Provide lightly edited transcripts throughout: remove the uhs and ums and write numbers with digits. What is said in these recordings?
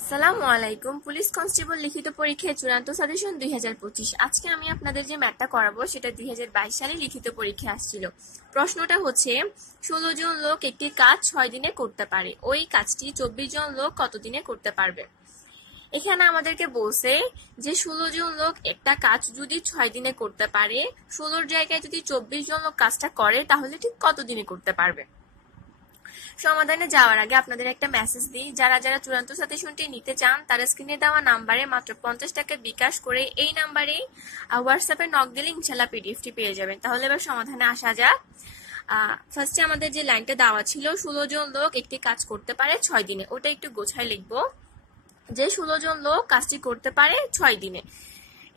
আসসালামু আলাইকুম। Police constable লিখিত পরীক্ষায় চূড়ান্ত সাজেশন 2025। আজকে আমি আপনাদের যে ম্যাথটা করাবো সেটা 2022 সালে লিখিত পরীক্ষায় আসছিল। প্রশ্নটা হচ্ছে 16 জন লোক একটি কাজ 6 দিনে করতে পারে, ওই কাজটি 24 জন লোক কত দিনে করতে পারবে। এখানে আমাদেরকে বলছে যে 16 জন লোক একটা কাজ যদি 6 দিনে করতে পারে, 16 জায়গায় যদি 24 জন লোক কাজটা করে তাহলে ঠিক কত দিনে করতে পারবে। সমাধানে যাওয়ার আগে আপনাদের একটা মেসেজ দিই, যারা যারা চূড়ান্ত সাজেশনটি নিতে চান তারা স্ক্রিনে দেওয়া নাম্বারে মাত্র 50 টাকা বিকাশ করে এই নাম্বারে হোয়াটসঅ্যাপে নক দিলে ইনশাল্লাহ পিডিএফটি পেয়ে যাবেন। তাহলে এবার সমাধানে আসা যাক। ফার্স্টে আমাদের যে লাইনটা দেওয়া ছিল 16 জন লোক একটি কাজ করতে পারে 6 দিনে, ওটা একটু গোছায় লিখবো যে 16 জন লোক কাজটি করতে পারে 6 দিনে।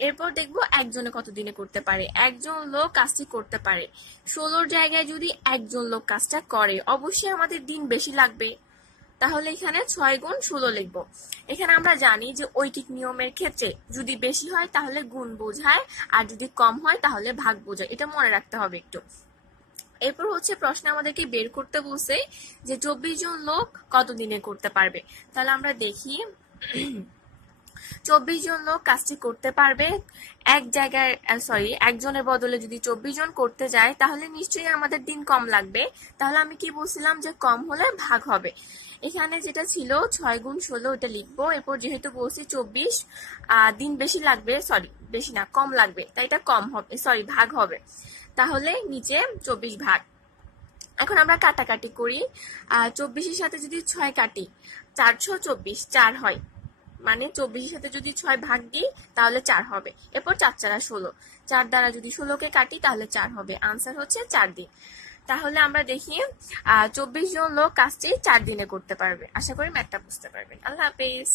এরপর দেখবো একজনে কত দিনে করতে পারে। একজন লোক কাজটি করতে পারে, 16 জায়গায় যদি একজন লোক কাজটা করে অবশ্যই আমাদের দিন বেশি লাগবে, তাহলে এখানে 6 গুণ 16 লিখবো। এখানে আমরা জানি যে ঐকিক নিয়মের ক্ষেত্রে যদি বেশি হয় তাহলে গুণ বোঝায়, আর যদি কম হয় তাহলে ভাগ বোঝায়, এটা মনে রাখতে হবে একটু। এরপর হচ্ছে প্রশ্ন আমাদেরকে বের করতে বলছে যে 24 জন লোক কত দিনে করতে পারবে। তাহলে আমরা দেখি 24 জন লোক কাজটি করতে পারবে এক জায়গায়, একজনের বদলে যদি 24 জন করতে যায় তাহলে নিশ্চয়ই আমাদের দিন কম লাগবে। তাহলে আমি কি বলছিলাম যে কম হলে ভাগ হবে। এখানে যেটা ছিল 6 গুণ 16 ওটা লিখবো। এরপর যেহেতু বলছি 24 দিন বেশি লাগবে, বেশি না কম লাগবে, তাই এটা কম হবে, ভাগ হবে। তাহলে নিচে 24 ভাগ। এখন আমরা কাটাকাটি করি। 24-এর সাথে যদি 6 কাটি 424 4 হয়, মানে 24-এর সাথে যদি 6 ভাগ দিই তাহলে 4 হবে। এরপর 4 4 16, 4 দ্বারা যদি 16কে কাটি তাহলে 4 হবে। আনসার হচ্ছে 4 দিন। তাহলে আমরা দেখি 24 জন লোক কাজটি 4 দিনে করতে পারবে। আশা করি ম্যাথটা বুঝতে পারবেন। আল্লাহ হাফেজ।